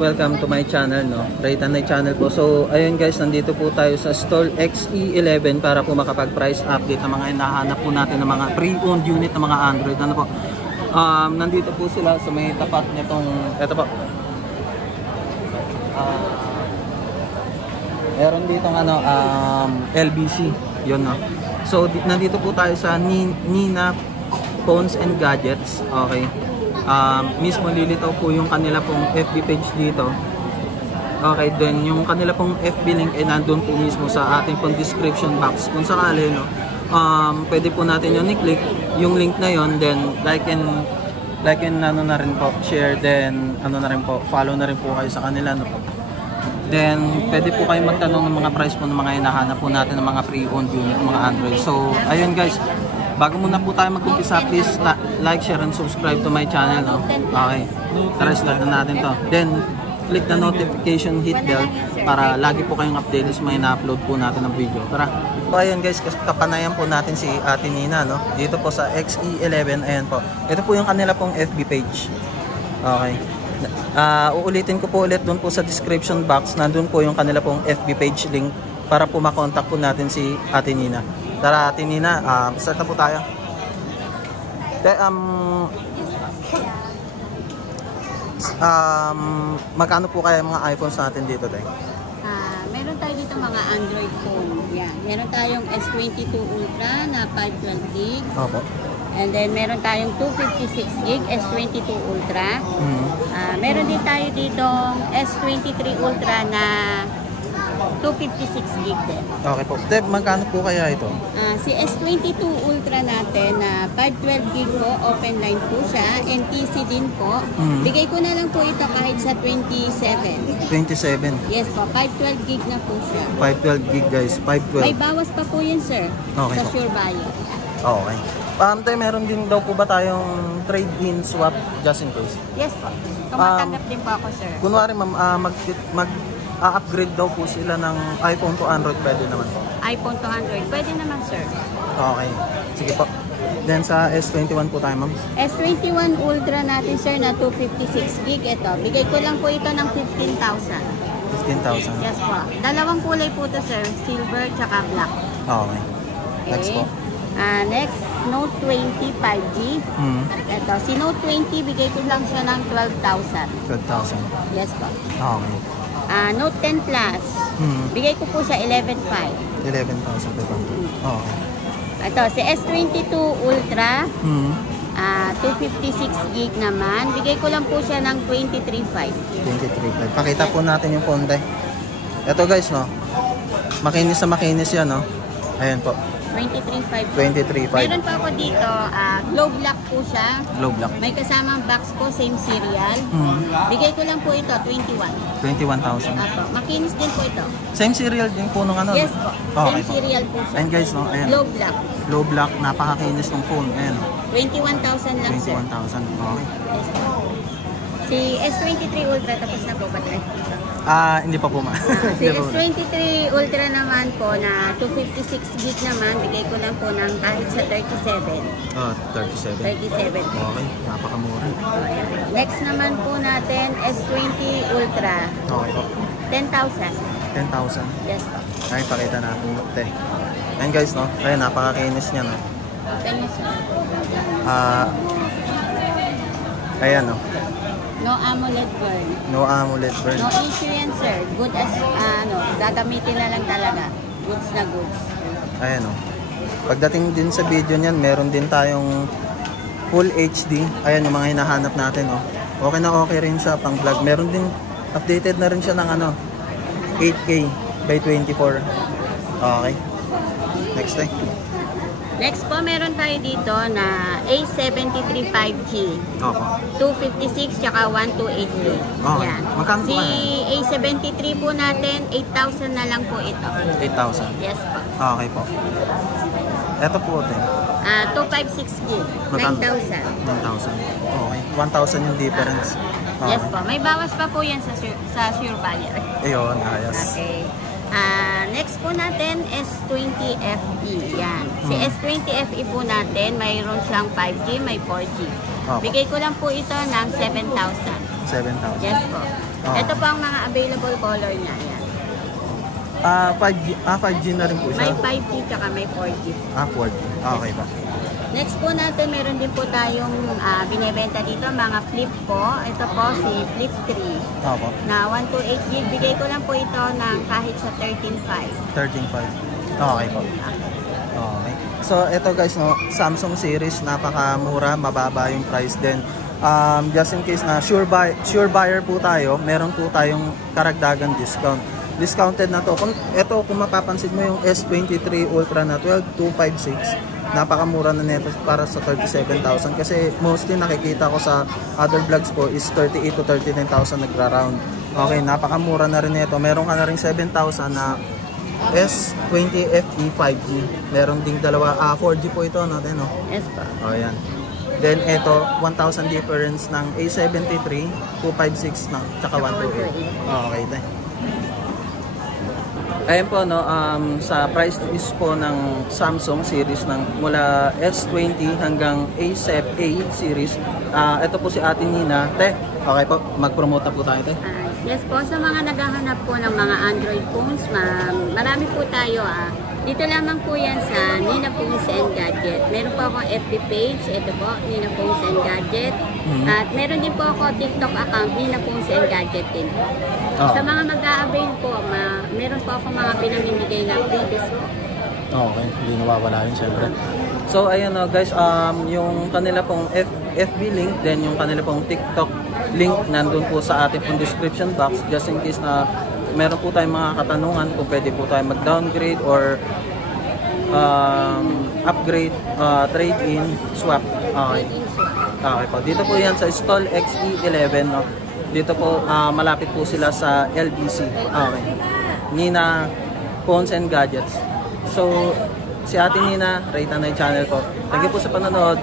welcome to my channel, no? Right on my channel po. So, ayun guys, nandito po tayo sa Stall XE11 para po makapag-price update ng mga hinahanap po natin ng mga pre-owned unit ng mga Android. Ano po? Nandito po sila sa may tapat nitong, eto po. Meron ditong LBC, yun, no? So, nandito po tayo sa Nina Phones and Gadgets, okay? Mismo lilitaw po yung kanila pong FB page dito. Okay, then yung kanila pong FB link ay nandun po mismo sa ating pong description box. Kung sakali, no, pwede po natin yung i-click yung link na yon, then like and ano na rin po, share, then ano na rin po, follow na rin po kayo sa kanila, no po. Then pwede po kayo magtanong ng mga price po ng mga hinahanap po natin ng mga pre-owned unit ng mga Android. So ayun guys, bago muna po tayo mag-umpisa, please like, share, and subscribe to my channel, no? Okay, tara, start na natin to. Then, click the notification, hit bell para lagi po kayong updated sa mga na-upload po natin ng video. Tara. So, ayan guys, kapanayan po natin si Ate Nina, no? Dito po sa XE11, ayan po. Ito po yung kanila pong FB page. Okay. Uulitin ko po ulit doon po sa description box. Nandun po yung kanila pong FB page link para po makontak po natin si Ate Nina. Tara, Ate Nina, start na po tayo. Magkano po kaya mga iPhones natin dito, Tay? Meron tayo dito mga Android phone. Yan. Meron tayong S22 Ultra na 512GB. Opo. And then meron tayong 256GB S22 Ultra. Meron din tayo ditong S23 Ultra na 256GB din. Okay po. Deb, magkano po kaya ito? Si S22 Ultra natin na 512GB po, open line po siya, NTC din po. Bigay ko na lang po ito kahit sa 27. 27? Yes po, 512GB na po siya. 512GB guys, 512. May bawas pa po yun, sir. Okay sa po. Sure Buyer. Okay. Tay, meron din daw po ba tayong trade-in swap just in case? Yes po. Tumatanggap din po ako, sir. Kunwari ma'am, upgrade daw po sila ng iPhone to Android, pwede naman po? iPhone to Android, pwede naman, sir. Okay. Sige po. Then sa S21 po tayo, ma'am? S21 Ultra natin, sir, na 256GB. Ito, bigay ko lang po ito ng 15,000. 15,000? Yes po. Dalawang kulay po ito, sir. Silver tsaka black. Okay. Next po. Next, Note 20 5G. Ito, si Note 20, bigay ko lang siya ng 12,000. 12,000? Yes po. Okay. Note 10 Plus, bigay ko po siya 11,500. 11,000 po. Okay. Ito, si S22 Ultra, 256GB naman. Bigay ko lang po siya ng 23,500. 23,500. Pakita po natin yung phone, Tay. Ito guys, no? Makinis na makinis yan, no? Ayan po. 23,500. 23,500. Meron pa ako dito, glow black po siya. Glow black. May kasamang box po, same serial. Bigay ko lang po ito, 21. 21,000. Apo, makinis din po ito. Same serial din po nung ano? Yes po, okay same serial po siya. And guys, no? Ayan. Glow black. Glow black, napakakinis ng phone. Ayan. 21,000 lang, sir. 21,000. Okay. Yes po. Si S23 Ultra, tapos na po ba tayo? Hindi pa po, ma. Si S23 Ultra naman po na 256GB naman, bigay ko lang po ng kahit sa 37. 37. 37. Okay, napakamura. Next naman po natin, S20 Ultra. Okay po. 10,000. 10,000? Yes po. Ay, pakita natin. Ayan guys, no? Ayan, napakakinis niya, no? Thank you, sir. Ayan, no? No AMOLED burn. No AMOLED burn. No issue yan, sir. Good as, gagamitin na lang talaga. Goods na goods. Ayan, no? Pagdating din sa video niyan, meron din tayong Full HD. Ayan, yung mga hinahanap natin, no? Okay na okay rin siya pang vlog. Meron din, updated na rin siya ng 8K by 24. Okay. Next time. Next po, meron tayo dito na A73 5G. Opo. 256 tsaka 128G. Okay. Yan. Magkano Si po kaya? A73 po natin, 8,000 na lang po ito. 8,000. Yes po. Okay po. Ito po, 256G. Magkano? 9,000. 9,000. Okay. 1,000 yung difference. Okay. Yes po. May bawas pa po yan sa Sure Buyer. Ayun, ayos. Okay. Next po natin, S20 FE. Yan. Si S20 FE po natin, mayroon siyang 5G, may 4G. Okay. Bigay ko lang po ito ng 7,000. 7,000. Yes po. Oh. Ito po ang mga available color niya. Ayan. 5G na rin po siya. May 5G tsaka may 4G. 4G. Okay ba? Next po natin, meron din po tayong binibenta dito, mga flip po. Ito po si Flip 3 Opo. na 128 gig. Bigay ko lang po ito ng kahit sa 13.5. 13.5. Okay po. Okay. So, ito guys, no, Samsung series, napakamura, mababa yung price din. Just in case na sure buyer po tayo, meron po tayong karagdagan discount. Discounted na to. Kung mapapansin mo yung S23 Ultra na 12256, napakamura na nito para sa 37,000 kasi mostly nakikita ko sa other vlogs po is 38 to 39,000 nagra-round. Okay, napakamura na rin nito. Meron ka na rin 7,000 na S20 FE 5G. Meron ding 4G po ito natin, no? Yes po. Oh, yan. Then ito 1,000 difference ng A73 256 na tsaka 128. Okay, tayo. Ayan po, no, sa price list po ng Samsung series ng mula S20 hanggang A7 A series. Ito po si Ate Nina. Te, okay po, mag-promote na po tayo, te. Yes po, sa mga naghahanap po ng mga Android phones, marami po tayo. Dito lamang po yan sa Nina Phones and Gadget. Meron po akong FB page, ito po, Nina Phones and Gadget. At meron din po ako TikTok account, Nina Phones and Gadget din po. Sa mga mag-a-avail po, meron po ako mga pinamimigay na previous po. Okay, hindi nawawala yun syempre. So ayun guys, yung kanila pong FB link, then yung kanila pong TikTok link nandun po sa ating pong description box just in case na meron po tayong mga katanungan kung pwede po tayo mag-downgrade or upgrade, trade-in, swap. Okay. Okay po. Dito po yan sa Stall XE11, no? Dito po malapit po sila sa LBC. Okay. Nina Phones and Gadgets. So si Ate Nina, Ray Tanay channel po. Thank you po sa panonood.